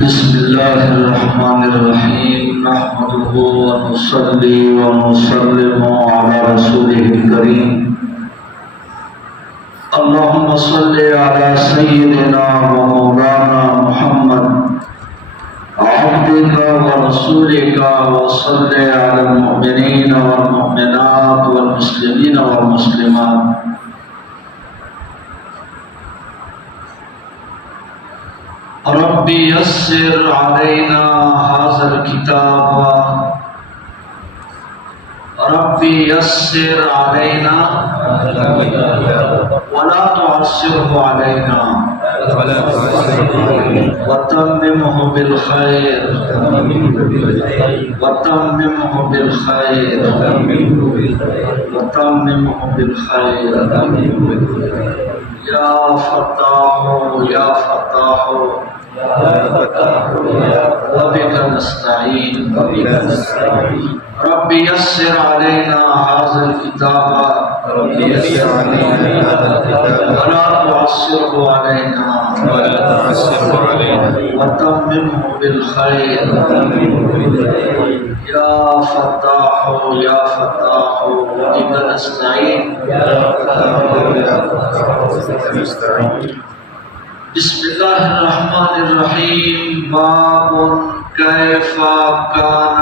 بسم الله الرحمن الرحيم نحمده ونصلي ونسلم على رسوله الكريم اللهم صل على سيدنا ومولانا محمد عبدك ورسولك وصل على المؤمنين والمؤمنات والمسلمين والمسلمات ربي يسر علينا هذا الكتاب ربي يسر علينا ولا تعسره علينا وتممه بالخير وتممه بالخير وتممه بالخير يا فتاح يا فتاح وبك نستعين ربي يسر علينا هذا الكتاب ولا تعسره علينا وتممه بالخير يا فتاح يا فتاح وبك نستعين بسم الله الرحمن الرحيم باب كيف كان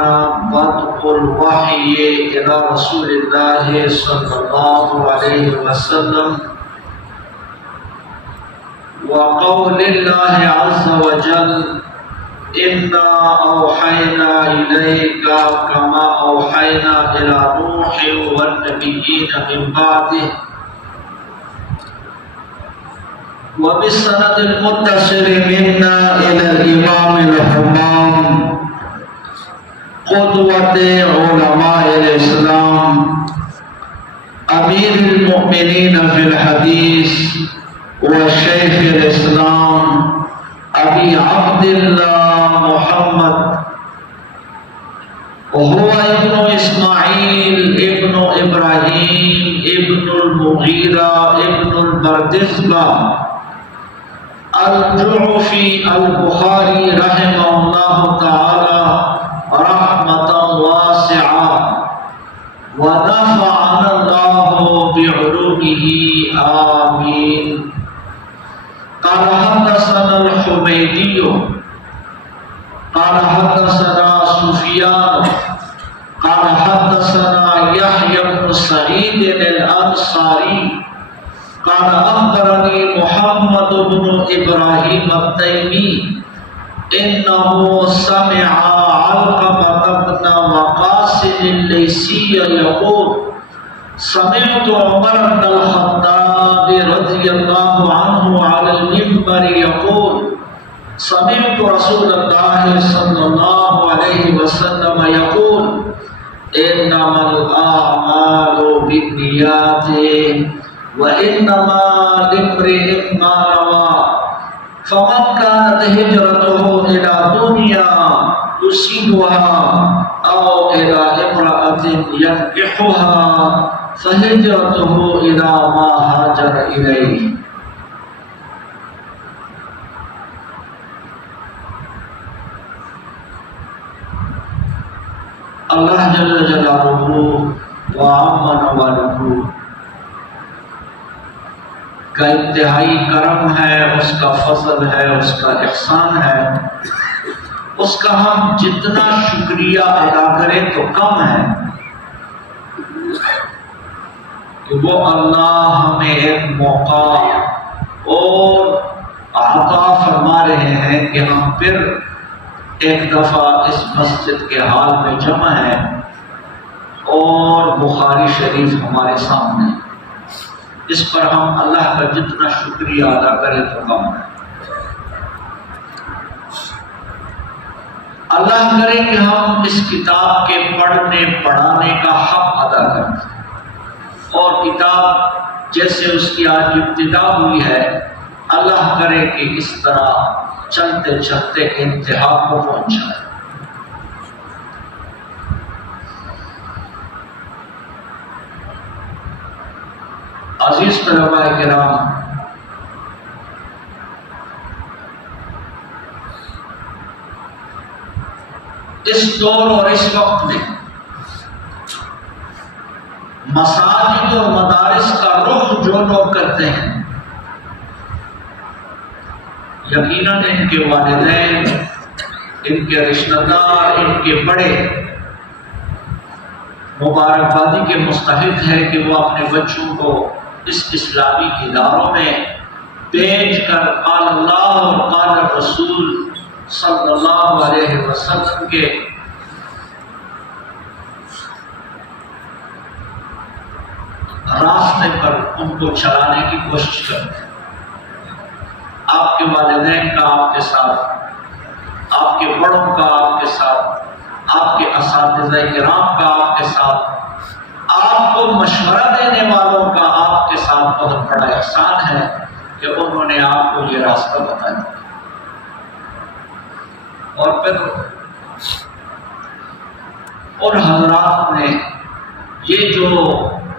بدء الوحي إلى رسول الله صلى الله عليه وسلم وقول الله عز وجل إنا أوحينا إليك كما أوحينا إلى نوح والنبيين من بعده وبالسند المتصل منا إلى الإمام الحمام قدوة علماء الإسلام أمير المؤمنين في الحديث وشيخ الإسلام أبي عبد الله محمد وهو ابن إسماعيل ابن إبراهيم ابن المغيرة ابن البردزبة الجعفي البخاري رحمه الله تعالى رحمة واسعة ونفعنا الله بعلومه آمين قال حدثنا الحميدي قال حدثنا سفيان قال حدثنا يحيى بن سعيد الأنصاري قال أخبرني محمد بن إبراهيم التيمي إنه سمع علقمة بن وقاص الليثي يقول سمعت عمر بن الخطاب رضي الله عنه على المنبر يقول سمعت رسول الله صلى الله عليه وسلم يقول إنما الأعمال بالنيات وإنما لامرئ ما نوى فمن كانت هجرته إلى دنيا يصيبها أو إلى امرأة ينكحها فهجرته إلى ما هاجر إليه اللہ جل جلالہ وعم نوالہ کا انتہائی کرم ہے، اس کا فضل ہے، اس کا احسان ہے، اس کا ہم جتنا شکریہ ادا کریں تو کم ہے کہ وہ اللہ ہمیں ایک موقع اور عطا فرما رہے ہیں کہ ہم پھر ایک دفعہ اس مسجد کے حال میں جمع ہیں اور بخاری شریف ہمارے سامنے، اس پر ہم اللہ کا جتنا شکریہ ادا کریں تو کم ہے۔ اللہ کرے کہ ہم اس کتاب کے پڑھنے پڑھانے کا حق ادا کریں اور کتاب جیسے اس کی آج ابتدا ہوئی ہے، اللہ کرے کہ اس طرح چلتے چلتے انتہا کو پہنچائے۔ عزیز طلباء کرام، اس دور اور اس وقت میں مساجد اور مدارس کا رخ جو لوگ کرتے ہیں، یقیناً ان کے والدین، ان کے رشتہ دار، ان کے بڑے مبارکبادی کے مستحق ہے کہ وہ اپنے بچوں کو اس اسلامی اداروں میں بھیج کر قال اللہ اور قال رسول صلی اللہ علیہ وسلم کے راستے پر ان کو چلانے کی کوشش کرتے ہیں۔ آپ کے والدین کا آپ کے ساتھ، آپ کے بڑوں کا آپ کے ساتھ، آپ کے اساتذہ کرام کا آپ کے ساتھ، آپ کو مشورہ دینے والوں کا آپ کے ساتھ بہت بڑا احسان ہے کہ انہوں نے آپ کو یہ راستہ بتایا۔ اور پھر ان حضرات نے یہ جو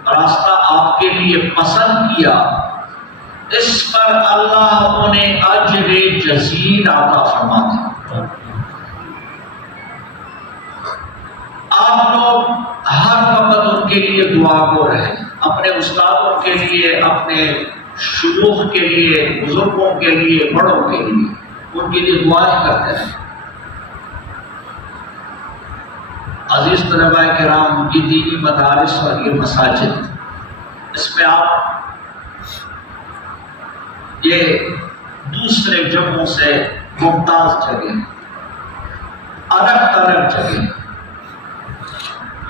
راستہ آپ کے لیے پسند کیا، اس پر اللہ انہیں اجر جزیل عطا فرما دے۔ آپ لوگ ہر وقت ان کے لیے دعا گو رہے، اپنے استادوں کے لیے، اپنے شیوخ کے لیے، بزرگوں کے لیے، بڑوں کے لیے ان کے لیے دعائیں کرتے رہے۔ عزیز طلباء کرام، یہ دینی مدارس اور یہ مساجد، اس میں آپ یہ دوسرے جگہوں سے ممتاز جگہ، الگ الگ جگہ،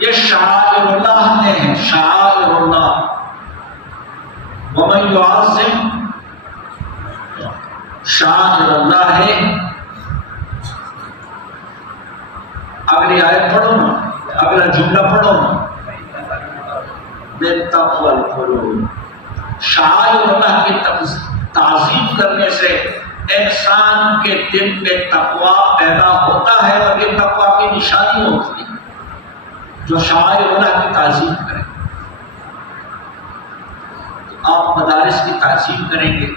یہ شعائر اللہ میں ہیں، شعائر اللہ۔ وَمَن يُعَظِّمْ شعائر اللہ ہے۔ اگلی آیت پڑھو نا، اگلا جملہ پڑھو نا، بِالتَّقْوَى الْقُلُوبُ۔ شعائر اللہ کی تعظیم کرنے سے انسان کے دل میں تقویٰ پیدا ہوتا ہے، اور یہ تقویٰ کی نشانی ہوتی ہے جو شعائر اللہ کی تعظیم کریں۔ تو آپ مدارس کی تعظیم کریں گے،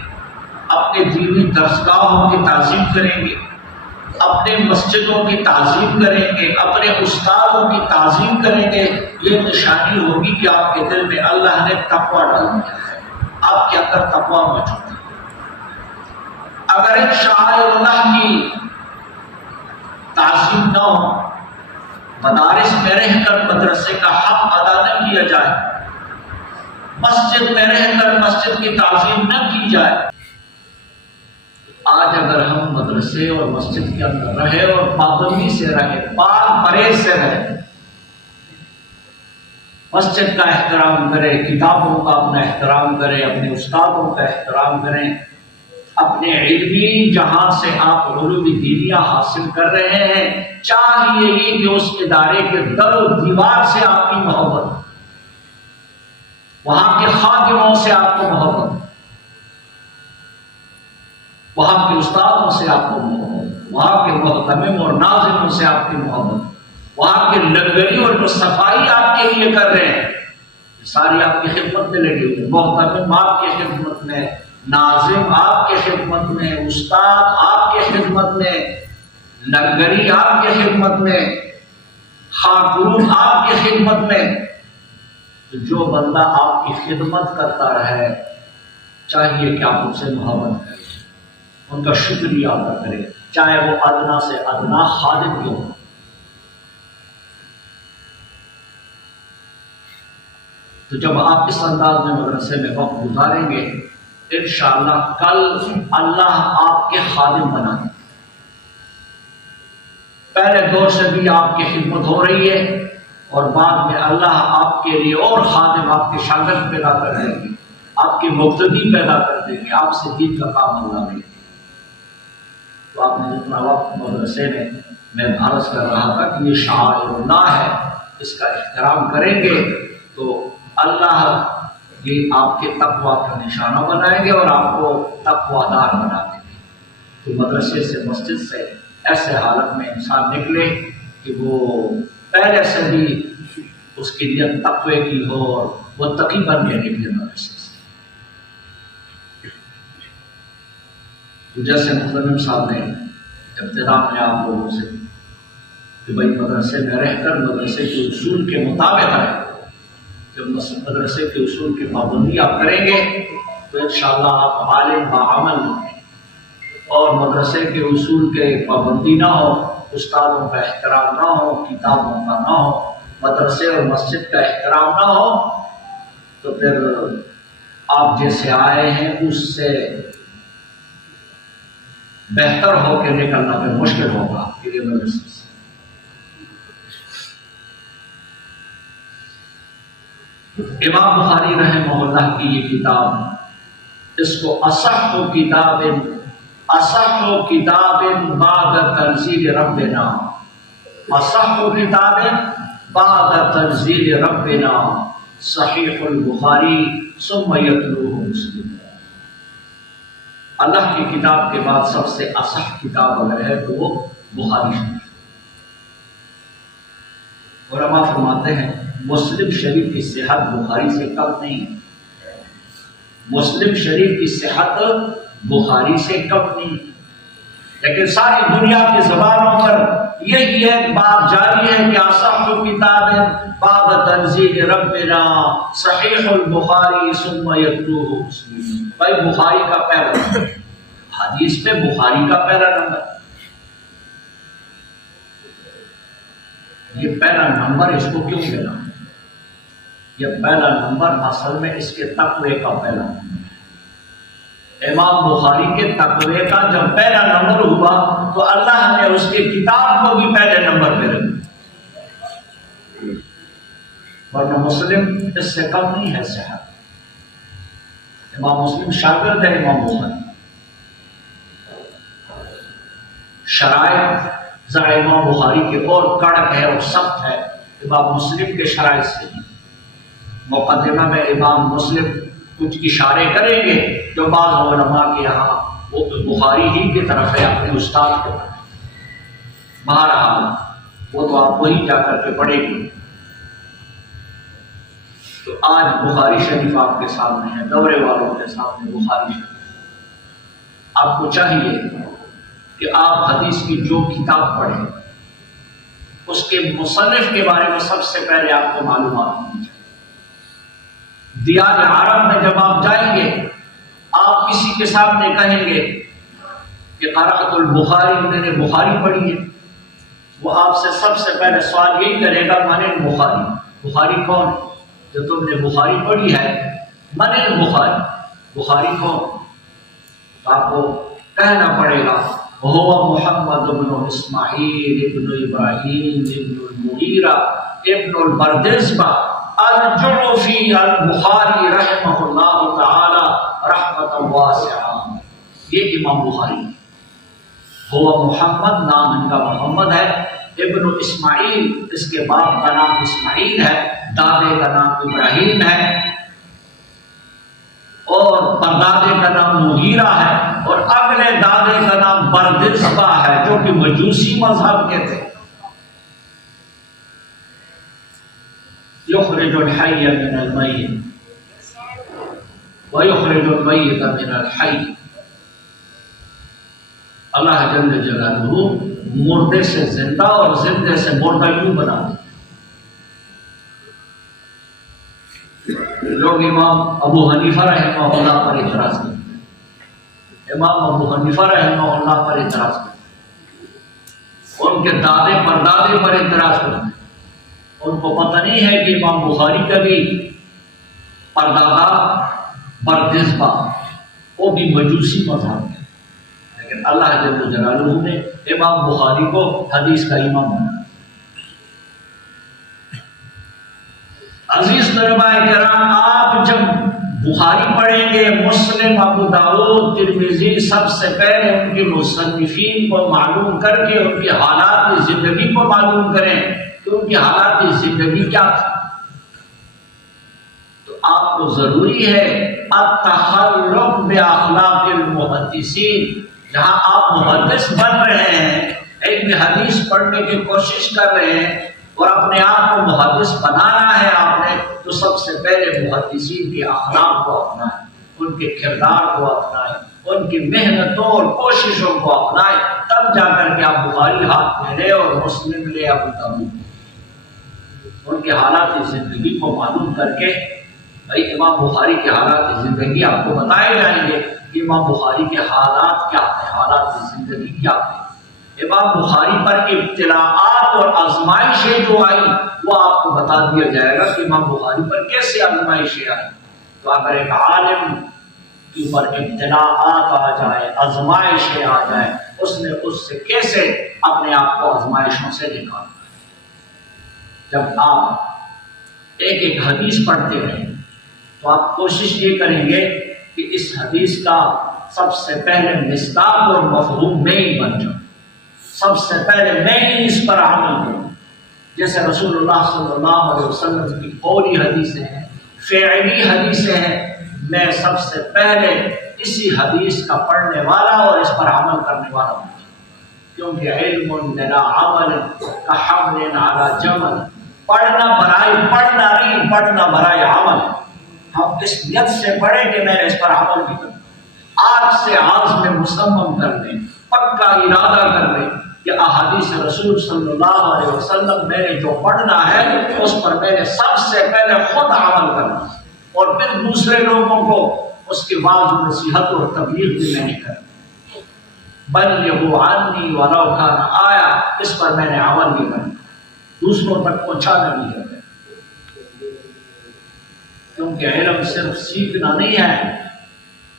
اپنے دینی درسگاہوں کی تعظیم کریں گے، اپنے مسجدوں کی تعظیم کریں گے، اپنے استادوں کی تعظیم کریں گے، یہ نشانی ہوگی کہ آپ کے دل میں اللہ نے تقویٰ ڈال دیا ہے، آپ کے اندر تقویٰ موجود ہے۔ اگر ایک شعائر اللہ کی تعظیم نہ ہو، مدارس میں رہ کر مدرسے کا حق ادا نہ کیا جائے، مسجد میں رہ کر مسجد کی تعظیم نہ کی جائے، آج اگر ہم مدرسے اور مسجد کے اندر رہے اور پابندی سے رہے، پاک پرہیز سے رہے، مسجد کا احترام کریں، کتابوں کا اپنا احترام کریں، اپنے استادوں کا احترام کریں، اپنے علمی جہاں سے آپ علوم دینیہ حاصل کر رہے ہیں، چاہیے یہ کہ اس ادارے کے در و دیوار سے آپ کی محبت، وہاں کے خادموں سے آپ کو محبت، وہاں کے استادوں سے آپ کو محبت، وہاں کے محتمم اور ناظموں سے آپ کی محبت، وہاں کے لنگری اور جو صفائی آپ کے لیے کر رہے ہیں، ساری آپ کی خدمت میں لگی ہوئی، محتمم آپ کی خدمت میں، ناظم آپ کے خدمت میں، استاد آپ کے خدمت میں، لنگری آپ کے خدمت میں، خاتون آپ کی خدمت میں۔ تو جو بندہ آپ کی خدمت کرتا رہے، چاہیے کہ آپ ان سے محبت کریں، ان کا شکریہ ادا کریں، چاہے وہ ادنا سے ادنا خادم کیوں ہو۔ تو جب آپ اس انداز میں مدرسے میں وقت گزاریں گے، انشاءاللہ کل اللہ آپ کے خادم بنا دے۔ پہلے دور سے بھی آپ کی خدمت ہو رہی ہے، اور بعد میں اللہ آپ کے لیے اور خادم، آپ کے شاگرد پیدا کر دیں گے، آپ کی مقتدی پیدا کر دیں گے، آپ سے دین کا کام اللہ لے۔ تو آپ نے جتنا وقت مدرسے میں عرض کر رہا تھا کہ یہ شعائر اللہ ہے، اس کا احترام کریں گے تو اللہ یہ آپ کے تقویٰ کا نشانہ بنائیں گے اور آپ کو تقویٰ دار بنا دیں گے۔ تو مدرسے سے، مسجد سے ایسے حالت میں انسان نکلے کہ وہ پہلے سے بھی اس کی نیت تقوی کی ہو اور وہ تقی بن کے نکلے مدرسے سے۔ تو جیسے محترم صاحب نے ابتدا میں آپ لوگوں سے کہ بھائی مدرسے میں رہ کر مدرسے کے اصول کے مطابق رہیں. جب مدرسے کے اصول کی پابندی آپ کریں گے تو انشاءاللہ آپ عالم باعمل ہوں گے. اور مدرسے کے اصول کے پابندی نہ ہو، استادوں کا احترام نہ ہو، کتابوں کا نہ ہو، مدرسے اور مسجد کا احترام نہ ہو، تو پھر آپ جیسے آئے ہیں اس سے بہتر ہو کے نکلنا پھر مشکل ہوگا آپ کے لیے مدرسے سے. امام بخاری رحمہ اللہ کی یہ کتاب، اس کو اصح کتاب بعد تنزیل ربنا، اصح کتاب بعد تنزیل ربنا صحیح البخاری ثم یتلوہ مسلم. اللہ کی کتاب کے بعد سب سے اصح کتاب اگر ہے تو وہ بخاری شریف. علماء فرماتے ہیں مسلم شریف کی صحت بخاری سے کم نہیں ہے. مسلم شریف کی صحت بخاری سے کم نہیں، لیکن ساری دنیا کی زبانوں پر یہی ایک بات جاری ہے کہ اصح کتاب بعد تنزیل ربنا صحیح البخاری ثم یتلوہ مسلم. بھائی بخاری کا پہلا نمبر، حدیث میں بخاری کا پہلا نمبر. یہ پہلا نمبر اس کو کیوں ملا؟ یہ پہلا نمبر اصل میں اس کے تقوی کا پہلا نمبر ہے. امام بخاری کے تقوی کا جب پہلا نمبر ہوا تو اللہ نے اس کی کتاب کو بھی پہلے نمبر پہ رکھا، ورنہ مسلم اس سے کم نہیں ہے صحت. امام مسلم شاگرد ہے امام بخاری. شرائط ذرا امام بخاری کے اور کڑک ہے اور سخت ہے امام مسلم کے شرائط سے. مقدمہ میں امام مسلم کچھ اشارے کریں گے جو بعض علماء کے یہاں وہ بخاری ہی کی طرف ہے، اپنے استاد کے طرف. بہرحال وہ تو آپ وہی جا کر کے پڑھیں گے. تو آج بخاری شریف آپ کے سامنے ہے، دورے والوں کے سامنے بخاری شریف. آپ کو چاہیے کہ آپ حدیث کی جو کتاب پڑھیں اس کے مصنف کے بارے میں سب سے پہلے آپ کو معلومات ہونی چاہیے. دیار عرب میں جب آپ جائیں گے آپ کسی کے سامنے کہیں گے کہ قرأت البخاری، میں نے بخاری پڑھی ہے، وہ آپ سے سب سے پہلے سوال یہی کرے گا من البخاری، بخاری کون؟ جو تم نے بخاری پڑھی ہے من البخاری، بخاری کون؟ تو آپ کو کہنا پڑے گا هو محمد بن اسماعیل ابن ابراہیم ابن المغیرہ ابن البردزبہ الجعفی البخاری رحمہ اللہ تعالی رحمۃ واسعہ. یہ امام بخاری. هو محمد، نام ان کا محمد ہے، ابن اسماعیل، اس کے باپ کا نام اسماعیل ہے، دادے کا نام ابراہیم ہے، اور پردادے کا نام مغیرہ ہے، اور اگلے دادے کا نام بردزبہ ہے جو کہ مجوسی مذہب کے تھے. یخرج الحی من المیت ویخرج المیت من الحی. اللہ جل جلالہ مردے سے زندہ اور زندے سے مردہ یوں بنا دے. لوگ امام ابو حنیفہ رحمہ اللہ پر اعتراض کرتے ہیں، امام ابو حنیفہ رحمہ اللہ پر اعتراض کرتے ہیں، ان کے دادے پردادے پر اعتراض کرتے ہیں. ان کو پتہ نہیں ہے کہ امام بخاری کا بھی پردادا بردزبہ وہ بھی مجوسی مذہب ہے، لیکن اللہ جل جلالہ نے امام بخاری کو حدیث کا امام بنا. عزیز طلباء کرام، آپ جب بخاری پڑھیں گے، مسلم، ابو داؤد، ترمذی، سب سے پہلے ان کے مصنفین کو معلوم کر کے ان کی حالات کی زندگی کو معلوم کریں کہ ان کی حالات کی زندگی کیا تھی. تو آپ کو ضروری ہے التخلق باخلاق المحدثین. جہاں آپ محدث بن رہے ہیں، علم حدیث پڑھنے کی کوشش کر رہے ہیں اور اپنے آپ کو محدث بنانا ہے آپ نے، تو سب سے پہلے محدثین کے اخلاق کو اپنائیں، ان کے کردار کو اپنائیں. ان کی محنتوں اور کوششوں کو اپنائیں، تب جا کر کے آپ بخاری ہاتھ میں لے اور مسلم لے ابو داؤد، ان کے حالات زندگی کو معلوم کر کے، بھائی امام بخاری کے حالات زندگی آپ کو بتائے جائیں گے کہ امام بخاری کے حالات کیا ہیں، حالات زندگی کیا ہیں۔ امام بخاری پر ابتلاءات اور آزمائشیں جو آئی وہ آپ کو بتا دیا جائے گا کہ امام بخاری پر کیسے آزمائشیں آئی۔ تو اگر ایک عالم کے اوپر ابتلاءات آ جائے، آزمائشیں آ جائیں، اس نے اس سے کیسے اپنے آپ کو آزمائشوں سے نکالا۔ جب آپ ایک ایک حدیث پڑھتے رہیں تو آپ کوشش یہ کریں گے کہ اس حدیث کا سب سے پہلے مصداق اور مفہوم میں ہی بن جاؤں، سب سے پہلے میں ہی اس پر عمل کروں۔ جیسے رسول اللہ صلی اللہ علیہ وسلم کی قولی حدیثیں ہیں، فعلی حدیثیں ہیں، میں سب سے پہلے اسی حدیث کا پڑھنے والا اور اس پر عمل کرنے والا ہوں، کیونکہ علم بلا عمل کحمل علی جمل، پڑھنا برائے پڑھنا نہیں، پڑھنا برائے عمل۔ ہم اس نیت سے پڑھیں کہ میں اس پر عمل بھی کروں، آج سے عزم مصمم کر لیں، پکا ارادہ کر لیں کہ احادیث رسول صلی اللہ علیہ وسلم میں نے جو پڑھنا ہے اس پر میں نے سب سے پہلے خود عمل کرنا، اور پھر دوسرے لوگوں کو اس کی واعظ و نصیحت اور تبلیغ بھی میں نے کرنا۔ بلغوا عنی ولو کان آیا، اس پر میں نے عمل بھی کرنا، دوسروں تک پہنچانا بھی ہے، کیونکہ علم صرف سیکھنا نہیں ہے۔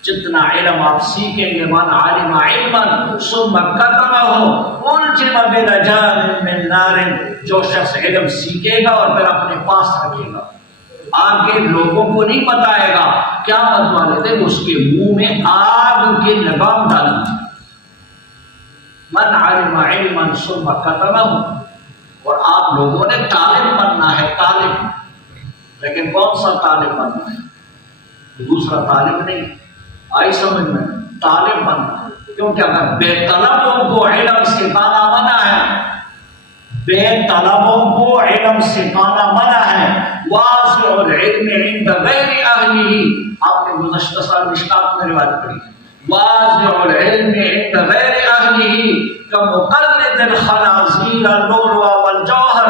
جتنا علم آپ سیکھیں گے، من علم علما ثم کتمہ الجم بلجام من نار، جو شخص علم سیکھے گا اور پھر اپنے پاس رکھے گا، آگے لوگوں کو نہیں بتائے گا، قیامت والے دن اس کے منہ میں آگ کے لگام ڈالیں۔ من علم علما ثم کتمہ، اور آپ لوگوں نے طالب بننا ہے، طالب، لیکن کون سا طالب بننا ہے؟ دوسرا طالب نہیں، آئی سمجھ میں، طالب بننا ہے، کیونکہ اگر بے طلبوں کو علم سکھانا منع ہے، بے طلبوں کو علم سکھانا منع ہے، واسع العلم عند غیر اہلہ، آپ نے گزشتہ سال مشکات میں روایت پڑھی، واسع العلم عند غیر اہلہ کمقلد الخنازیر اللؤلؤ والجوہر،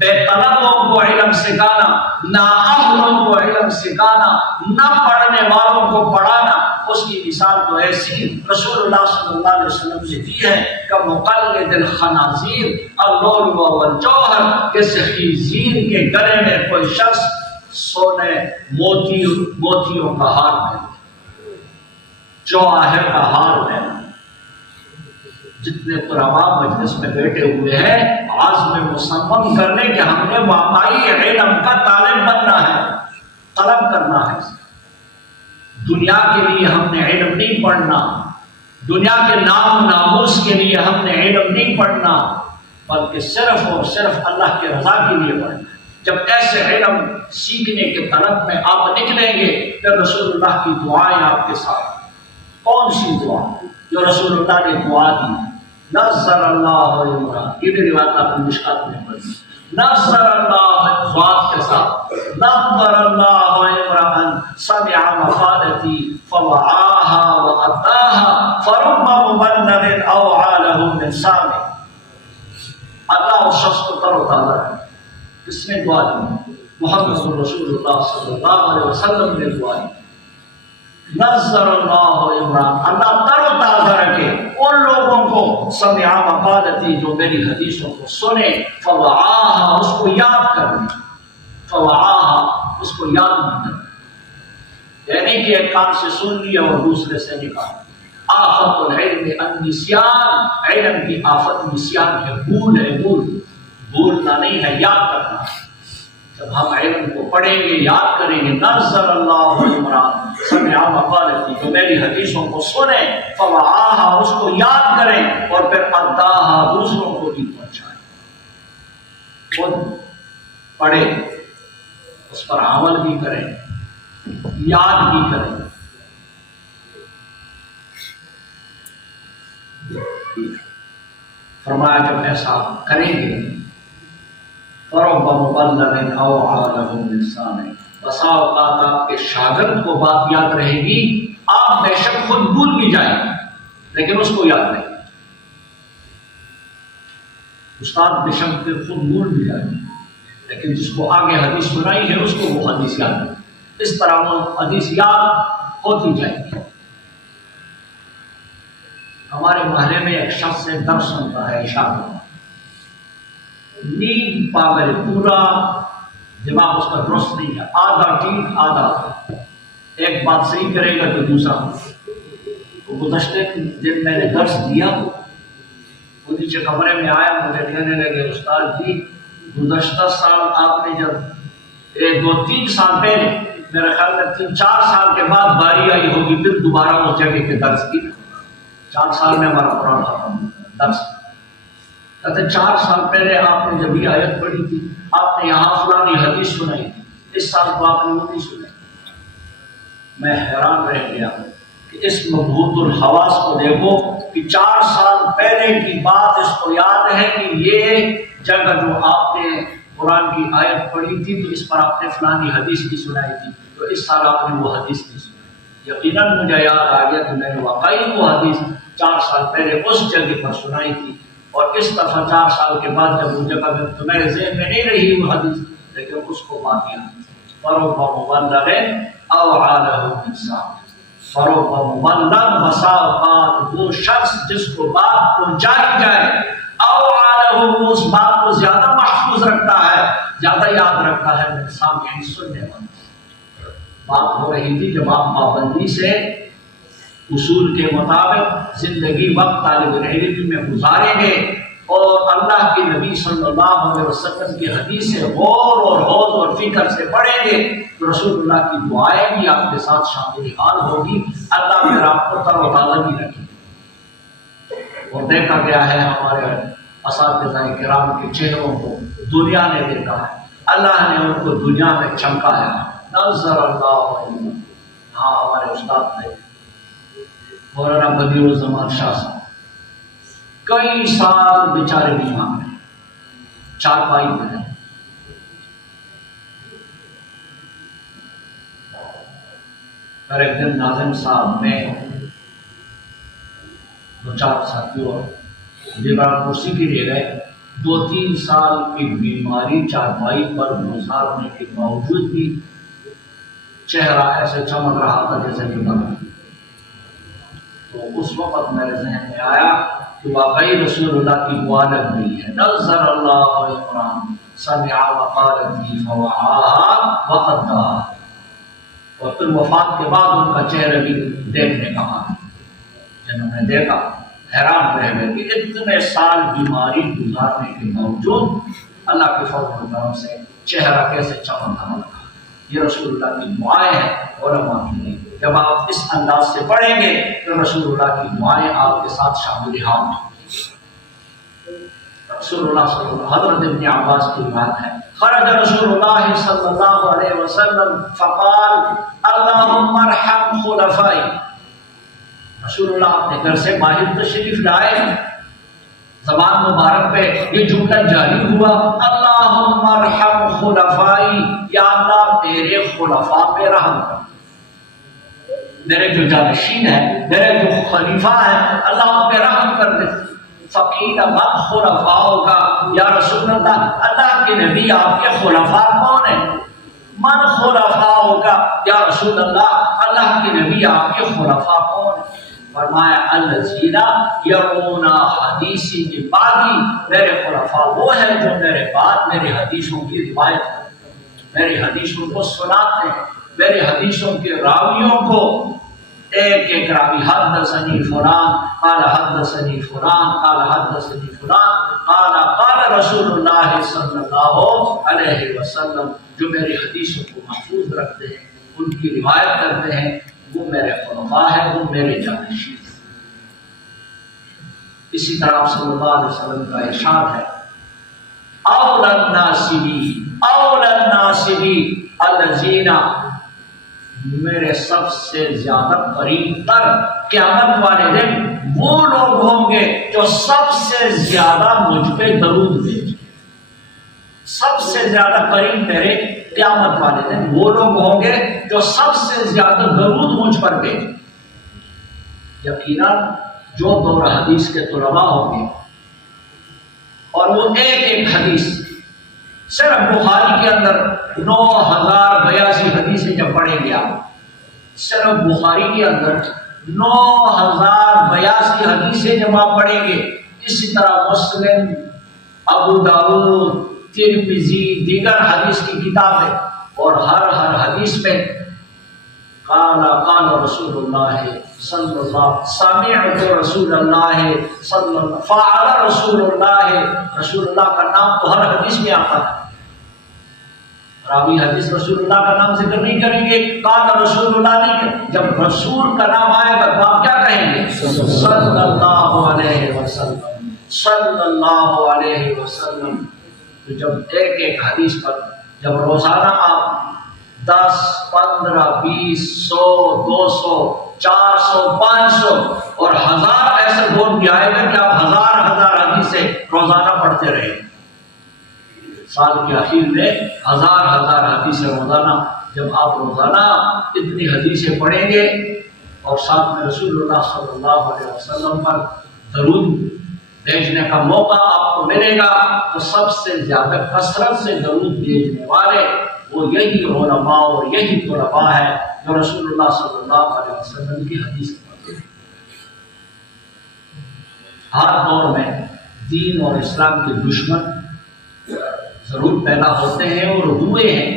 بے طلبوں کو علم سکھانا، نااہلوں کو علم سکھانا، نہ پڑھنے والوں کو پڑھانا، اس کی مثال تو ایسی رسول اللہ صلی اللہ علیہ وسلم نے دی ہے کہ مقلد الخنازیر اللؤلؤ والجوہر، جیسے خنزیر کے گلے میں کوئی شخص سونے موتیوں کا ہار پہنے، جواہر کا ہار پہنے۔ جتنے قربا مجلس میں بیٹھے ہوئے ہیں، عزم مصمم کرنے کہ ہم نے واقعی علم کا طالب بننا ہے، طلب کرنا ہے۔ دنیا کے لیے ہم نے علم نہیں پڑھنا، دنیا کے نام ناموس کے لیے ہم نے علم نہیں پڑھنا، بلکہ صرف اور صرف اللہ کے رضا کے لیے پڑھنا۔ جب ایسے علم سیکھنے کے طلب میں آپ نکلیں گے پھر رسول اللہ کی دعائیں آپ کے ساتھ۔ کون سی دعا؟ جو رسول اللہ نے دعا دی، نصر اللہ عمران، یہ بھی روایت آپ نے مشکات میں پڑھی، نصر اللہ ذات کے ساتھ، نصر اللہ عمران سمع مقالتی فوعاها وأداها فرب مبلغ اوعى له من سامع۔ اللہ اس شخص کو تر و تازہ ہے، کس نے دعا دی؟ محمد رسول اللہ صلی اللہ علیہ وسلم نے دعا دی، نصر اللہ عمران، اللہ تر و تازہ رکھے ان لوگوں کو سمع مقالتی جو میری حدیثوں کو سنے، فوعاها اس کو یاد کرنے، فوعاها اس کو یاد کرنے، یعنی کہ ایک کان سے سن لیا اور دوسرے سے نکال۔ آفت العلم النسیان، علم کی آفت نسیان ہے، بھول ہے، بھولنا نہیں ہے، یاد کرنا ہے۔ جب ہم علم کو پڑھیں گے، یاد کریں گے، نصر اللہ عمران سمع مقالتی جو میری حدیثوں کو سنیں، فوعاها اس کو یاد کریں، اور پھر اداها دوسروں کو بھی پہنچائیں، خود پڑھیں، اس پر عمل بھی کریں، یاد بھی کریں۔ فرمایا جب ایسا کریں گے فرب مبلغ او عالم لسان، بسا اوقات آپ کے شاگرد کو بات یاد رہے گی، آپ بے شک خود بھول بھی جائیں گے لیکن اس کو یاد نہیں۔ استاد بے شک خود بھول بھی جائیں گے لیکن جس کو آگے حدیث سنائی ہے اس کو وہ حدیث یاد ہے۔ اس طرح وہ حدیث یاد ہوتی جائے گی۔ ہمارے محلے میں ایک شخص سے درس سنتا ہے عشاء کو، نیند پاگل، پورا دماغ اس کا درست نہیں ہے، آدھا ٹھیک آدھا، ایک بات صحیح کرے گا تو دوسرا۔ گزشتے دن میں نے درس دیا، وہ نیچے کمرے میں آیا، مجھے کہنے لگے استاد جی گزشتہ سال آپ نے جب 2-3 سال پہلے، میرے خیال میں 3-4 سال کے بعد باری آئی ہوگی پھر دوبارہ اس جگہ پہ درس کی، 4 سال میں ہمارا قرآن ختم درس۔ کہتے 4 سال پہلے آپ نے جب یہ آیت پڑھی تھی، آپ نے یہاں فلانی حدیث سنائی تھی، اس سال تو آپ نے وہ نہیں سنائی۔ میں حیران رہ گیا کہ اس مبہوت الحواس کو دیکھو کہ 4 سال پہلے کی بات اس کو یاد ہے کہ یہ جگہ جو آپ نے قرآن کی آیت پڑھی تھی تو اس پر آپ نے فلانی حدیث بھی سنائی تھی، تو اس سال آپ نے وہ حدیث نہیں سنائی۔ یقیناً مجھے یاد آ گیا کہ میں نے واقعی وہ حدیث 4 سال پہلے اس جگہ پر سنائی تھی، اور اس دفعہ 4 سال کے بعد جب وہ جگہ میں تمہارے ذہن میں نہیں رہی وہ حدیث، لیکن اس کو بات یاد فرب مبلغ او عالم انسان، فرب مبلغ بسا اوقات وہ شخص جس کو بات پہنچائی جائے، او عالم اس بات کو زیادہ محفوظ رکھتا ہے، زیادہ یاد رکھتا ہے میرے سامنے سننے والا۔ بات ہو رہی تھی جب آپ پابندی سے اصول کے مطابق زندگی وقت طالب علم میں گزاریں گے اور اللہ کے نبی صلی اللہ علیہ وسلم کی حدیث سے غور اور حوض اور فکر سے پڑھیں گے تو رسول اللہ کی دعائیں بھی آپ کے ساتھ شامل حال ہوگی، اللہ پھر آپ کو تر و تازہ بھی رکھے گی۔ اور دیکھا گیا ہے ہمارے اساتذہ کرام کے چہروں کو دنیا نے دیکھا ہے، اللہ نے ان کو دنیا میں چمکایا ہے۔ نظر اللہ علیہ، ہاں ہمارے استاد تھے مولانا بدیع الزمان شاہ صاحب، کئی سال بیچارے بیمار رہے، چارپائی پہ رہے۔ اور ایک دن ناظم صاحب میں 2-4 ساتھیوں دیوار کرسی کے لیے گئے، 2-3 سال کی بیماری چارپائی پر گزارنے کے باوجود بھی چہرہ ایسے چمک رہا تھا جیسے کہ بنا۔ تو اس وقت میرے ذہن میں آیا کہ واقعی رسول اللہ کی دعا لگ گئی ہے، نظر اللہ عمران سمع مقالتی فوعاها وقدرها، اور پھر وفات کے بعد ان کا چہرہ بھی دیکھنے کا آیا، جنہوں نے دیکھا حیران رہ گئے کہ اتنے سال بیماری گزارنے کے باوجود اللہ کے فضل و کرم سے چہرہ کیسے چمکا رہا۔ یہ رسول اللہ کی دعائیں ہیں علماء کی نہیں۔ جب آپ اس انداز سے پڑھیں گے تو رسول اللہ کی دعائیں آپ کے ساتھ شامل حال ہیں۔ رسول اللہ صلی اللہ علیہ وسلم، حضرت ابن عباس کی بات ہے، خرج رسول اللہ صلی اللہ علیہ وسلم فقال اللہم ارحم خلفائی، رسول اللہ اپنے گھر سے باہر تشریف لائے، زبان مبارک پہ یہ جملہ جاری ہوا، اللہم ارحم خلفائی، یا اللہ میرے خلفاء پہ رحم کر، میرے جو جانشین ہیں، میرے جو خلیفہ ہیں، اللہ ان پہ رحم کر دے۔ فقیل من خلفاؤک یا رسول اللہ، اللہ کے نبی آپ کے خلفاء کون ہیں؟ من خلفاؤک یا رسول اللہ، اللہ کے نبی آپ کے خلفاء کون ہیں؟ فرمایا الذین یرون حدیثی من بعدی، میرے خلفاء وہ ہیں جو میرے بعد میری حدیثوں کی روایت کرتے، میری حدیثوں کو سناتے ہیں، میری حدیثوں کے راویوں کو ایک ایک راوی حدثنی فلان قال حدثنی فلان قال حدثنی فلان قال رسول اللہ صلی اللہ علیہ وسلم، جو میری حدیثوں کو محفوظ رکھتے ہیں، ان کی روایت کرتے ہیں، وہ میرے خلفاء ہیں، وہ میرے جانشین ہیں۔ اسی طرح صلی اللہ علیہ وسلم کا ارشاد ہے اولی الناس بی الذین، میرے سب سے زیادہ قریب تر قیامت والے دن وہ لوگ ہوں گے جو سب سے زیادہ مجھ پہ درود بھیجیں، سب سے زیادہ قریب میرے قیامت والے دن وہ لوگ ہوں گے جو سب سے زیادہ درود مجھ پر بھیجیں. یقیناً جو دور حدیث کے طلباء ہوں گے اور وہ ایک ایک حدیث صرف بخاری کے اندر 9082 حدیثیں جب پڑھیں گے آپ، صرف بخاری کے اندر 9082 حدیثیں جب آپ پڑھیں گے، اسی طرح مسلم، ابو داؤد، ترمذی، دیگر حدیث کی کتابیں، اور ہر حدیث میں قال رسول اللہ صلی اللہ، سمعت رسول اللہ صلی اللہ، فعل رسول اللہ، رسول اللہ کا نام تو ہر حدیث میں آتا ہے. راوی حدیث رسول اللہ کا نام ذکر نہیں کریں گے، قال رسول اللہ نہیں کریں. جب رسول کا نام آئے گا تو آپ کیا کہیں گے؟ صلی اللہ علیہ وسلم، صلی اللہ علیہ وسلم. تو جب ایک ایک حدیث پر جب روزانہ آپ 10، 15، 20، 100، 200، 400، 500 اور 1000 ایسے دور بھی آئے گا کہ آپ ہزار حدیثیں روزانہ پڑھتے رہیں. سال کے آخر میں ہزار حدیثیں روزانہ. جب آپ روزانہ اتنی حدیثیں پڑھیں گے اور ساتھ میں رسول اللہ صلی اللہ علیہ وسلم پر درود بھیجنے کا موقع آپ کو ملے گا، تو سب سے زیادہ کثرت سے درود بھیجنے والے وہ یہی علماء اور یہی طلباء ہے جو رسول اللہ صلی اللہ علیہ وسلم کی حدیث پڑھتے ہیں. ہر دور میں دین اور اسلام کے دشمن ضرور پیدا ہوتے ہیں اور ہوئے ہیں.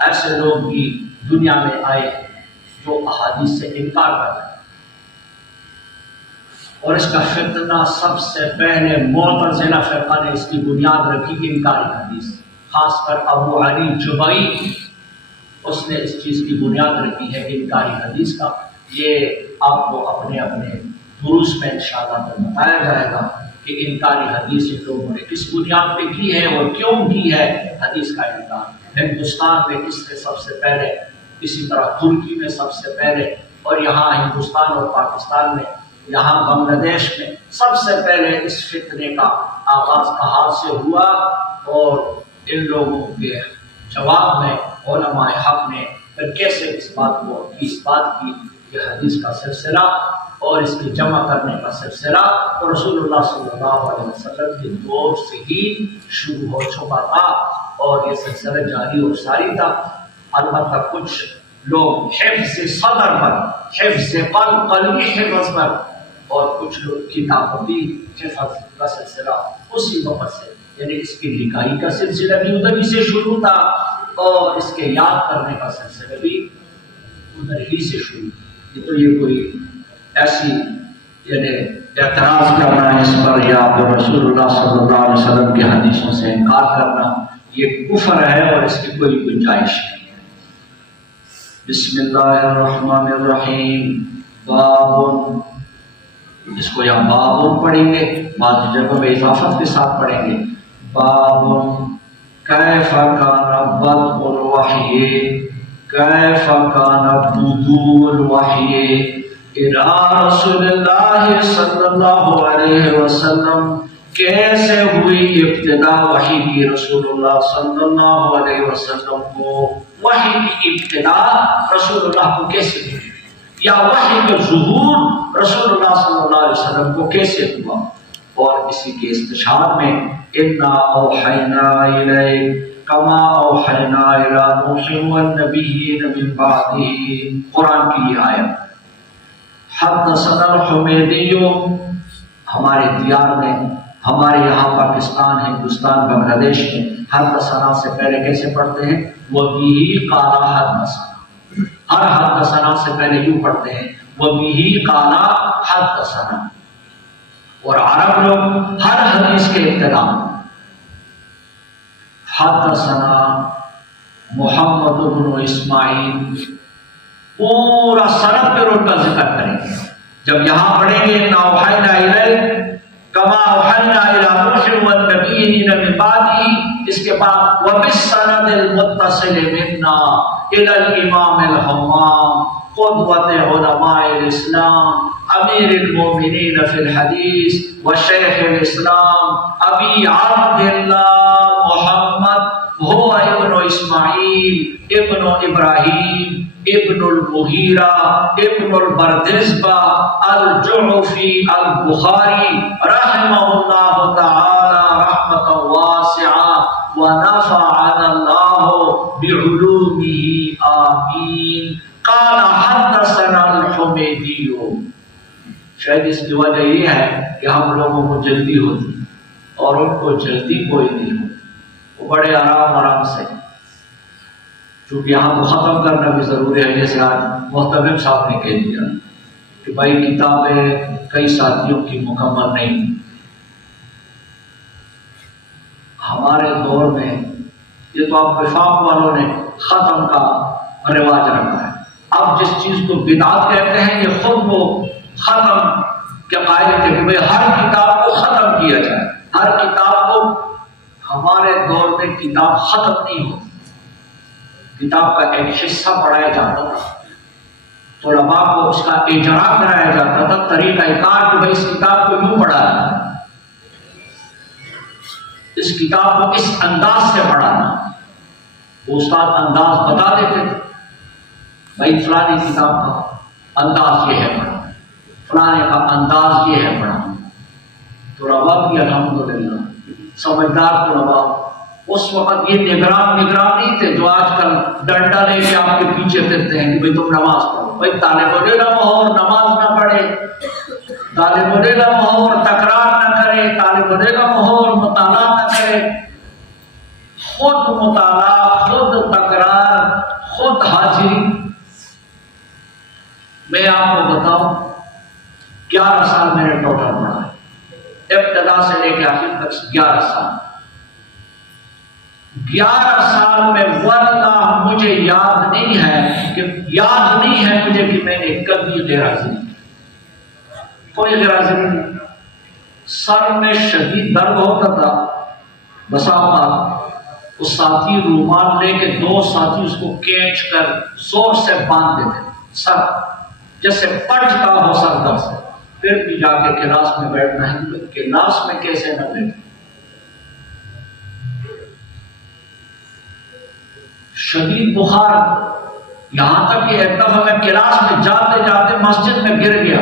ایسے لوگ بھی دنیا میں آئے جو احادیث سے انکار کرتے ہیں، اور اس کا فتنہ سب سے پہلے معتزلہ فرقہ نے اس کی بنیاد رکھی کہ انکاری حدیث، خاص کر ابو علی جبئی، اس نے اس چیز کی بنیاد رکھی ہے کہ انکاری حدیث کا. یہ آپ کو اپنے دروس میں انشاءاللہ بتایا جائے گا کہ انکاری حدیث ان لوگوں نے کس بنیاد پہ کی ہے اور کیوں کی ہے حدیث کا انکار. ہندوستان میں اس سے سب سے پہلے، اسی طرح ترکی میں سب سے پہلے، اور یہاں ہندوستان اور پاکستان میں، یہاں بنگلہ دیش میں سب سے پہلے اس فتنے کا آغاز کہاں سے ہوا. اور ان لوگوں کے جواب میں علماء حق نے پھر کیسے اس بات کی کہ حدیث کا سلسلہ اور اس کی جمع کرنے کا سلسلہ اور رسول اللہ صلی اللہ علیہ وسلم کے دور سے ہی شروع ہو چکا تھا اور یہ سلسلہ جاری اور ساری تھا. البتہ کچھ لوگ حفظ صدر پر، حفظ قلبی حفظ پر، اور کچھ لوگ کتابی حفظ کا سلسلہ اسی وقت سے، یعنی اس کی لکھائی کا سلسلہ بھی ادھر ہی سے شروع تھا اور اس کے یاد کرنے کا سلسلہ بھی ادھر ہی سے شروع. یہ کوئی ایسی یعنی اعتراض کرنا ہے اس پر یا رسول اللہ صلی اللہ علیہ وسلم کی حدیثوں سے انکار کرنا، یہ کفر ہے اور اس کی کوئی گنجائش نہیں ہے. بسم اللہ الرحمن الرحیم. باب، اس کو یا باب پڑھیں گے، بعض جگہوں میں اضافت کے ساتھ پڑھیں گے. باب کیف کان بدء الوحی، کیف کان بدء الوحی الی رسول اللہ صلی اللہ علیہ وسلم. کیسے ہوئی ابتدا وحی کی رسول اللہ صلی اللہ علیہ وسلم کو؟ وحی کی ابتدا رسول اللہ کو کیسے ہوئی، یا وحی کا ظہور رسول اللہ صلی اللہ علیہ وسلم کو کیسے ہوا؟ اور اسی کے استشہاد میں انا اوحینا الیک کما اوحینا الی نوح والنبیین من بعدہ، قرآن کی یہ آیت. حدثنا الحمیدی، ہمارے دیار میں، ہمارے یہاں پاکستان، ہندوستان، بنگلہ دیش میں حدثنا سے پہلے کیسے پڑھتے ہیں؟ وبہ قال حدثنا. ہر حدثنا سے پہلے یوں پڑھتے ہیں وبہ قال حدثنا. اور عرب لوگ ہر حدیث کے ابتدا حدثنا محمد بن اسماعیل پورا سند پر ان کا ذکر کریں گے. جب یہاں پڑھیں گے انا اوحینا الیک کما اوحینا الی نوح والنبیین من بعدہ، اس کے بعد وبالسند المتصل منا الی الامام الحمام قدوۃ علماء الاسلام امیر المومنین فی الحدیث و شیخ الاسلام ابی عبداللہ محمد هو ابن اسماعیل ابن ابراہیم ابن المغیرہ ابن البردزبہ الجعفی البخاری رحمہ اللہ تعالی رحمۃ واسعہ ونفعنا اللہ بعلومہ آمین۔ قال حدثنا الحمیدی۔ شاید اس کی وجہ یہ ہے کہ ہم لوگوں کو جلدی ہوتی اور ان کو جلدی کوئی نہیں ہوتی، وہ بڑے آرام سے، چونکہ یہاں کو ختم کرنا بھی ضروری ہے۔ جیسے آج محتمم صاحب نے کہہ دیا کہ بھائی کتابیں کئی ساتھیوں کی مکمل نہیں۔ ہمارے دور میں یہ تو آپ وفاق والوں نے ختم کا رواج رکھا ہے۔ اب جس چیز کو بدعت کہتے ہیں یہ خود وہ ختم کے قائل تھے کہ بھائی ہر کتاب کو ختم کیا جائے، ہر کتاب کو۔ ہمارے دور میں کتاب ختم نہیں ہوتی، کتاب کا ایک حصہ پڑھایا جاتا تھا، طلباء کو اس کا اجرا کرایا جاتا تھا، طریقہ کار کہ بھائی اس کتاب کو یوں پڑھانا، اس کتاب کو اس انداز سے پڑھانا۔ وہ استاد انداز بتا دیتے تھے، بھائی فلانی کتاب کا انداز یہ ہے پڑھانا، فلانے کا انداز یہ ہے پڑھانا۔ طلباء بھی الحمدللہ سمجھدار طلباء، اس وقت یہ نگران نہیں تھے جو آج کل ڈنڈا لے کے آپ کے پیچھے پھرتے ہیں کہ بھائی تم نماز پڑھو۔ بھائی طالب علم ہو اور نماز نہ پڑھے، طالب علم ہو اور تکرار نہ کرے، طالب علم ہو اور مطالعہ نہ کرے، خود مطالعہ، خود تکرار، خود حاضری۔ میں آپ کو بتاؤں 11 سال میں نے ٹوٹل پڑھا ہے، ابتدا سے لے کے آخر تک 11 سال۔ 11 سال میں واللہ مجھے یاد نہیں ہے مجھے کہ میں نے کبھی غیر حاضری کی، کوئی غیر حاضری نہیں۔ سر میں شدید درد ہوتا تھا، بس آپ اس ساتھی رومال لے کے 2 ساتھی اس کو کھینچ کر زور سے باندھ دیتے سر، جیسے پٹتا ہو سر درد سے، پھر بھی جا کے کلاس میں بیٹھنا ہے۔ کلاس میں کیسے نہ بیٹھے، شدید بخار، یہاں تک کہ ایک دفعہ میں کلاس میں جاتے جاتے مسجد میں گر گیا،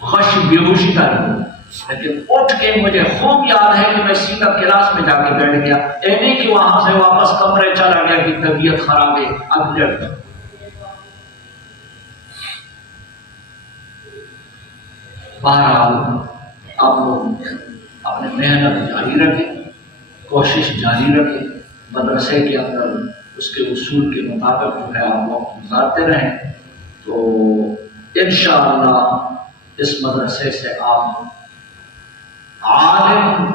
خش بیہوشی کا، لیکن اٹھ کے مجھے خوب یاد ہے کہ میں سیدھا کلاس میں جا کے بیٹھ گیا، نہیں کہ وہاں سے واپس کمرے چلا گیا کہ طبیعت خراب ہے اب لیٹ جاؤ۔ بہرحال آپ لوگ اپنے محنت جاری رکھیں، کوشش جاری رکھیں، مدرسے کے اندر اس کے اصول کے مطابق جو ہے آپ وقت گزارتے رہیں، تو انشاءاللہ اس مدرسے سے آپ عالم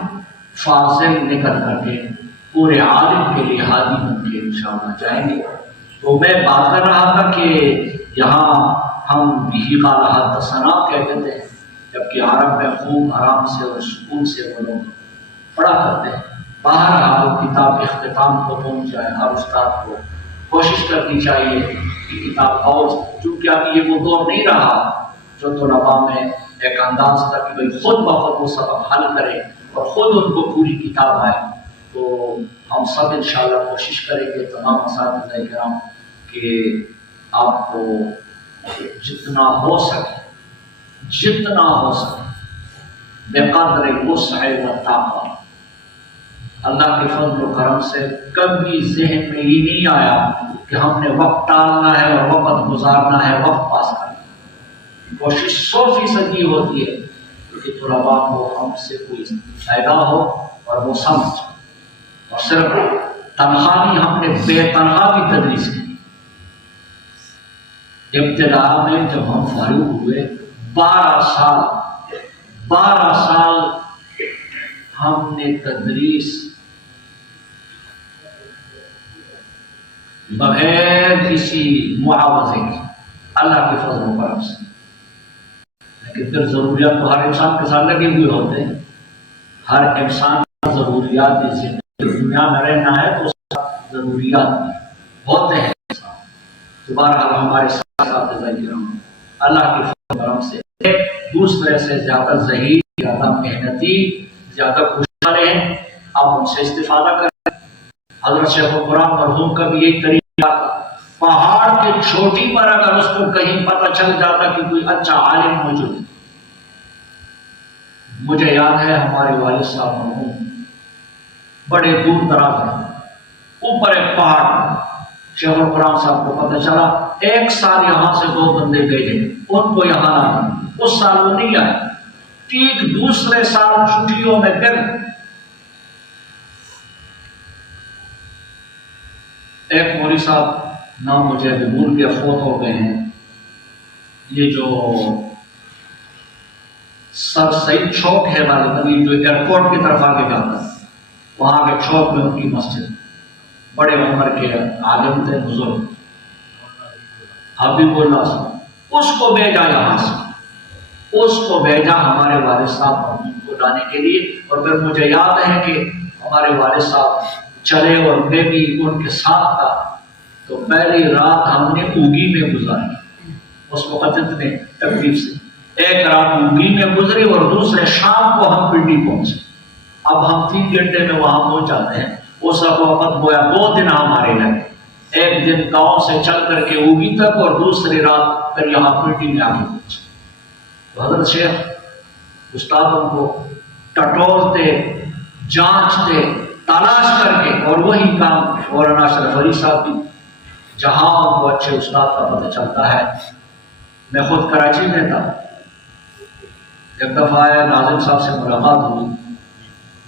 فاضل نکل کر کے پورے عالم کے لیے ہادی بن کے انشاءاللہ جائیں گے۔ تو میں بات کر رہا تھا کہ یہاں ہم بھی قال حدثنا کہتے تھے، جبکہ عرب میں خوب آرام سے اور سکون سے وہ لوگ پڑھا کرتے ہیں۔ بہرحال کتاب اختتام کو پہنچ جائے، ہر استاد کو کوشش کرنی چاہیے کہ کتاب، اور چونکہ اب یہ وہ دور نہیں رہا جو طلباء میں ایک انداز تھا کہ بھائی خود بخود وہ سبق حل کرے اور خود ان کو پوری کتاب آئے، تو ہم سب انشاءاللہ کوشش کریں گے تمام اساتذہ کرام کہ آپ کو جتنا ہو سکے بقدر الوسع والطاقت، اللہ کے فضل و کرم سے کبھی ذہن میں یہ نہیں آیا کہ ہم نے وقت ٹالنا ہے اور وقت گزارنا ہے، وقت پاس کرنا ہے۔ کوشش 100% یہ ہوتی ہے کہ طلباء کو ہم سے کوئی فائدہ ہو اور وہ سمجھ، اور صرف تنخواہ نہیں، ہم نے بے تنخواہ بھی تدریس کی۔ ابتدا میں جب ہم فارغ ہوئے 12 سال ہم نے تدریس بغیر کسی معاوضے کی، اللہ کے فضل و کرم سے۔ لیکن پھر ضروریات تو ہر انسان کے ساتھ لگے ہوئے ہوتے ہیں، ہر انسان کا ضروریات دنیا میں رہنا ہے تو اس کا ضروریات ہوتے ہیں۔ دوبارہ ہمارے ساتھ اللہ کے کرم سے ایک دوسرے سے زیادہ ذہین، زیادہ محنتی، زیادہ کوشش والے ہیں، آپ ان سے استفادہ کریں۔ حضرت شیخ القرآن مرحوم کا بھی یہی طریقہ تھا، پہاڑ کے چوٹی پر اگر اس کو کہیں پتہ چل جاتا کہ کوئی اچھا عالم موجود ہے، مجھے یاد ہے ہمارے والد صاحب مرحوم بڑے دور دراز ہیں، اوپر ایک پہاڑ، شیخ القرآن صاحب کو پتہ چلا، ایک سال یہاں سے 2 بندے بھیجے ان کو یہاں لانا، اس سال وہ نہیں آئے، ٹھیک دوسرے سال چھٹیوں میں پھر ایک مولوی صاحب، نام مجھے ابھی بھول گیا، فوت ہو گئے ہیں، یہ جو سر سید چوک ہے غالباً جو ایئرپورٹ کی طرف آگے جاتا ہے، وہاں کے چوک میں ان کی مسجد، بڑے عمر کے عالم تھے، بزرگ، حبیب اللہ صاحب، اس کو بھیجا یہاں سے، اس کو بھیجا ہمارے والد صاحب مرحوم کو لانے کے لیے، اور پھر مجھے یاد ہے کہ ہمارے والد صاحب چلے اور میں بھی ان کے ساتھ تھا، تو پہلی رات ہم نے اوگی میں گزاری، اس وقت اتنے تکلیف سے، ایک رات اوگی میں گزری اور دوسرے شام کو ہم پنڈی پہنچے۔ اب ہم 3 گھنٹے میں وہاں پہنچ جاتے ہیں، اس وقت گویا 2 دن ہمارے لگے، ایک دن گاؤں سے چل کر کے اوگی تک اور دوسری رات پھر یہاں پنڈی میں آگے پہنچے۔ تو حضرت شیخ استادوں کو ٹٹولتے، جانچتے، تلاش کر کے، اور وہی کام مولانا اشرف علی صاحب بھی، جہاں ان کو اچھے استاد کا پتہ چلتا ہے۔ میں خود کراچی میں تھا، ایک دفعہ ناظم صاحب سے ملاقات ہوئی،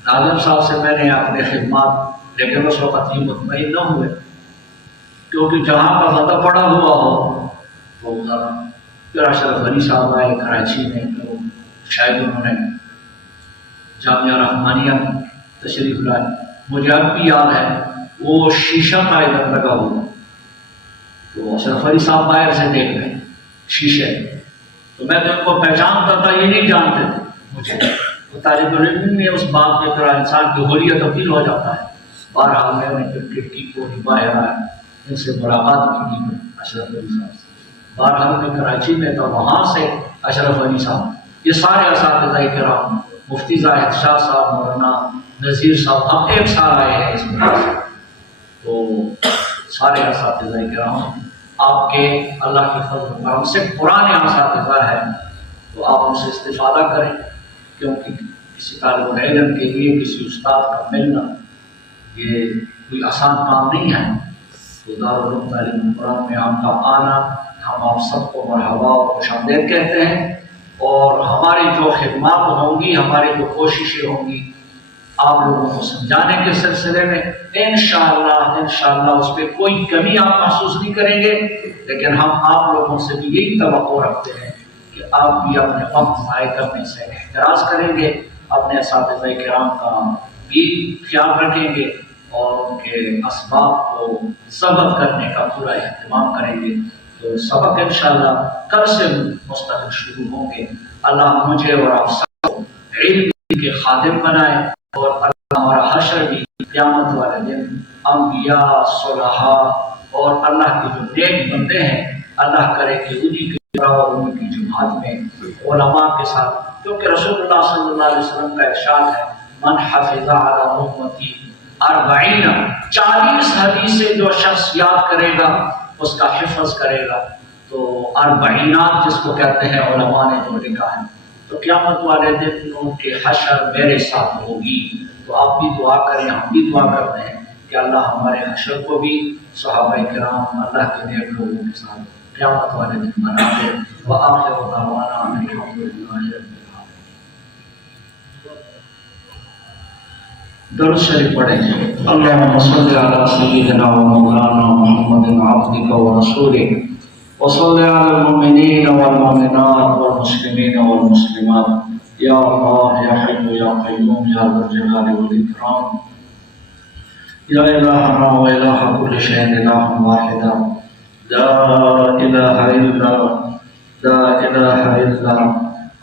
ناظم صاحب سے میں نے اپنے خدمات، لیکن اس وقت یہ مطمئن نہ ہوئے، کیونکہ جہاں کا پتہ پڑا ہوا ہو وہ ذرا، پھر اشرف علی صاحب آئے کراچی میں، تو شاید انہوں نے جامعہ رحمانیہ میں تشریف لائے، مجھے اب بھی یاد ہے وہ شیشہ کا ادھر لگا ہوا، تو اشرف علی صاحب باہر سے دیکھ گئے شیشے، تو میں تو ان کو پہچانتا تھا، یہ نہیں جانتے تھے مجھے، تو طالب علم میں اس بات میں پھر انسان کی حریت تبدیل ہو جاتا ہے۔ بہرحال میں نے پھر کھڑکی کو باہر آیا، ان سے ملاقات بھی کی اشرف علی صاحب سے، بہرحال میں کراچی میں تھا، وہاں سے اشرف علی صاحب، یہ سارے اساتذہ کرام، مفتی زاہد شاہ صاحب، مولانا نذیر صاحب، ہم ایک سال آئے ہیں اس میں، تو سارے اساتذہ کرام آپ کے اللہ کے فضل و کرم سے پرانے اساتذہ ہیں، تو آپ ان سے استفادہ کریں، کیونکہ کسی طالب علم کے لیے کسی استاد کا ملنا یہ کوئی آسان کام نہیں ہے، تو دارالعلوم تعلیم قرآن میں آپ کا آنا، ہم آپ سب کو مرحبا اور خوش آمدید کہتے ہیں، اور ہماری جو خدمات ہوں گی، ہماری جو کوششیں ہوں گی آپ لوگوں کو سمجھانے کے سلسلے میں، انشاءاللہ اس پہ کوئی کمی آپ محسوس نہیں کریں گے، لیکن ہم آپ لوگوں سے بھی یہی توقع رکھتے ہیں کہ آپ بھی اپنے وقت ضائع کرنے سے احتراز کریں گے، اپنے اساتذہ کرام کا بھی خیال رکھیں گے، اور ان کے اسباب کو ضبط کرنے کا پورا اہتمام کریں گے۔ تو سبق انشاءاللہ کل سے مستقل شروع ہوں گے۔ اللہ مجھے اور آپ سب کو علم کے خادم بنائے، اور اللہ ہمارا حشر بھی قیامت والے دن انبیاء، صلحاء اور اللہ کے جو نیک بندے ہیں، اللہ کرے کہ انہی کی اور ان کی جماعت میں علماء کے ساتھ، کیونکہ رسول اللہ صلی اللہ علیہ وسلم کا ارشاد ہے، من حفظ علی امتی 40 حدیثیں جو شخص یاد کرے گا، اس کا حفظ کرے گا، تو 40 جس کو کہتے ہیں علماء نے جو لکھا ہے، تو قیامت والے دن ان کے حشر میرے ساتھ ہوگی۔ تو آپ بھی دعا کریں، ہم بھی دعا کرتے ہیں کہ اللہ ہمارے حشر کو بھی صحابہ کرام اللہ کے نیک لوگوں کے ساتھ قیامت والے دن بنا دے۔ وآخر دعوانا ان الحمد للہ رب العالمین۔ درود شریف پڑھیں۔ اللہم صل علی سیدنا و مولانا محمد عبدک و رسولک، وصل علی المؤمنین والمؤمنات والمسلمین والمسلمات، یا اللہ یا حی یا قیوم یا ذا الجلال والاکرام، یا الہنا و الہ کل شیء الہ واحد، لا الہ الا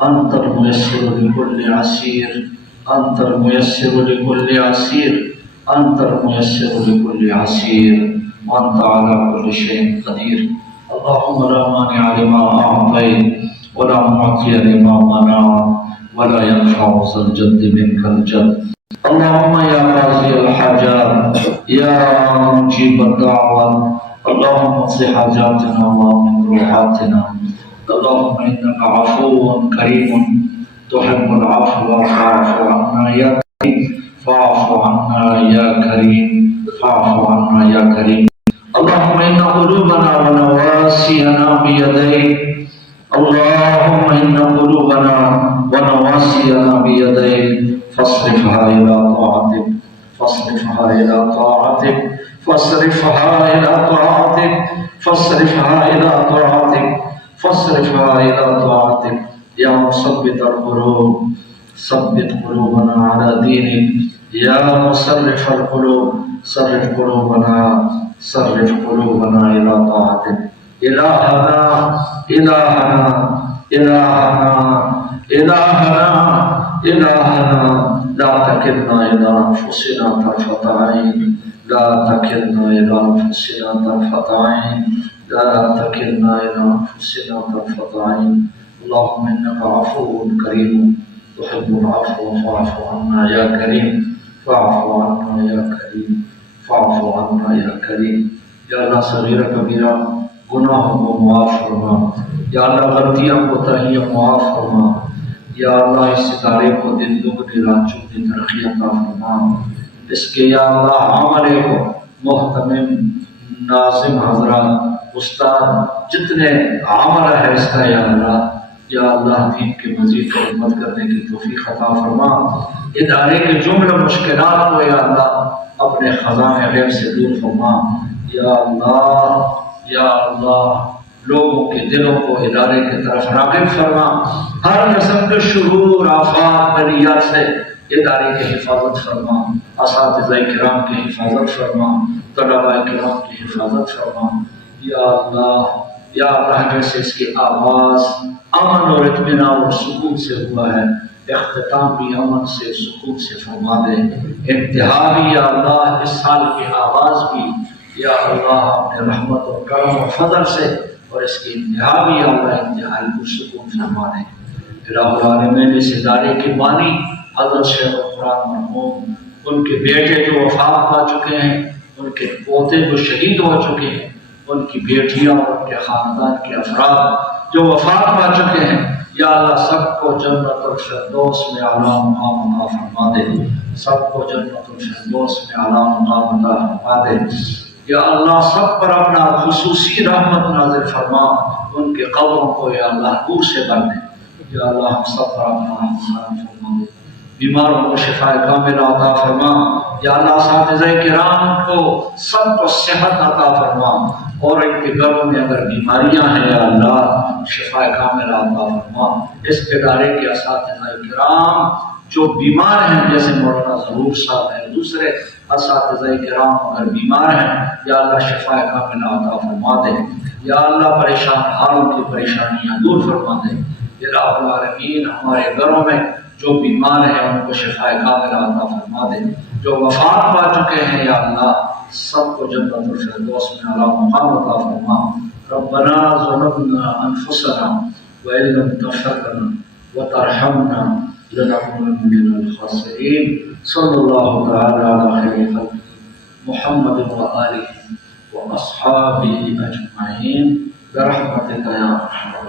انت الميسر لكل عسير، انت الميسر لكل عسير، انت الميسر لكل عسير، وانت على كل شيء قدير۔ اللهم لا مانع لما اعطيت ولا معطي لما منعت ولا ينفع ذا الجد منك الجد. اللهم يا قاضي الحاجات يا مجيب الدعوات اللهم اقض حاجاتنا وامن روحاتنا. اللهم انك عفو كريم تحب العفو فاعف عنا يا كريم فاعف عنا يا كريم فاعف عنا يا كريم. اللهم ان قلوبنا ونواسينا بيديك. اللهم ان قلوبنا ونواسينا بيديك فاصرفها الى طاعتك فاصرفها الى طاعتك فاصرفها الى طاعتك فاصرفها الى طاعتك فاصرفها الى طاعتك. يا مثبت القلوب ثبت قلوبنا على دينك. يا مصرف القلوب صرف قلوبنا الى طاعتك. الهنا الهنا الهنا الهنا الهنا لا تكلنا الى انفسنا طرفة عين لا تكلنا الى انفسنا طرفة عين لا تكلنا الى انفسنا طرفة عين. اللهم انك عفو كريم تحب العفو فاعف عنا يا كريم فاعف عنا يا كريم فاعف عنا يا كریم. یا اللہ صغیرہ کبیرہ گناہوں کو معاف فرما. یا اللہ غلطیاں کوتاہیاں معاف فرما. یا اللہ اس ستارے کو دن دگنی رات چگنی ترقی عطا فرما. اس کے یا اللہ عملے کو محتمم ناظم حضرات استاد جتنے عمل ہے اس کا یا اللہ دین کے مزید خدمت کرنے کی توفیق عطا فرما. ادارے کے جملہ مشکلات کو یا اللہ اپنے خزانے غیب سے دور فرما. یا اللہ لوگوں کے دلوں کو ادارے کی طرف راغب فرما. ہر قسم کے شرور آفات بلیات سے ادارے کی حفاظت فرما. اساتذہ کرام کی حفاظت فرما. طلباء کرام کی حفاظت فرما. یا اللہ جیسے اس کی آواز امن اور اطمینان اور سکون سے ہوا ہے اختتام بھی امن سے سکون سے فرما دے. انتہا بھی یا اللہ اس سال کی آواز بھی یا اللہ اپنے رحمت اور کرم و فضل سے اور اس کی انتہا بھی یا اللہ انتہائی پرسکون فرما دے. الہ العالمین اس ادارے کے بانی حضرت شیخ القرآن مرحوم ان کے بیٹے جو وفات پا چکے ہیں ان کے پوتے جو شہید ہو چکے ہیں ان کی بیٹیاں اور ان کے خاندان کے افراد جو وفات پا چکے ہیں یا اللہ سب کو جنت الفردوس میں اعلیٰ مقام عطا فرما دے. سب کو جنت الفردوس میں اعلیٰ مقام عطا فرما دے. یا اللہ سب پر اپنا خصوصی رحمت نازل فرما. ان کے قبروں کو یا اللہ نور سے بھر دے. یا اللہ ہم سب پر اپنا رحمت فرما دے. بیماروں کو شفا کامل عطا فرما. یا اللہ اساتذہ کرام کو سب کو صحت عطا فرما اور ان کے گھروں میں اگر بیماریاں ہیں یا اللہ شفا کامل عطا فرما. اس ادارے کے اساتذہ کرام جو بیمار ہیں جیسے مولانا ظہور صاحب ہیں دوسرے اساتذہ کرام اگر بیمار ہیں یا اللہ شفا کامل عطا فرما دے. یا اللہ پریشان حالوں کی پریشانیاں دور فرما دے. الہ العالمین ہمارے گھروں میں جو بیمار ہیں ان کو شفا کامل عطا فرما دے. جو وفات پا چکے ہیں یا اللہ سب کو جنت الفردوس میں اعلیٰ مقام عطا فرما. ربنا ظلمنا انفسنا وان لم تغفر لنا وترحمنا لنكونن من الخاسرین. صلی اللہ تعالی علی خیر خلقہ محمد وآلہ واصحابہ اجمعین برحمتک یا ارحم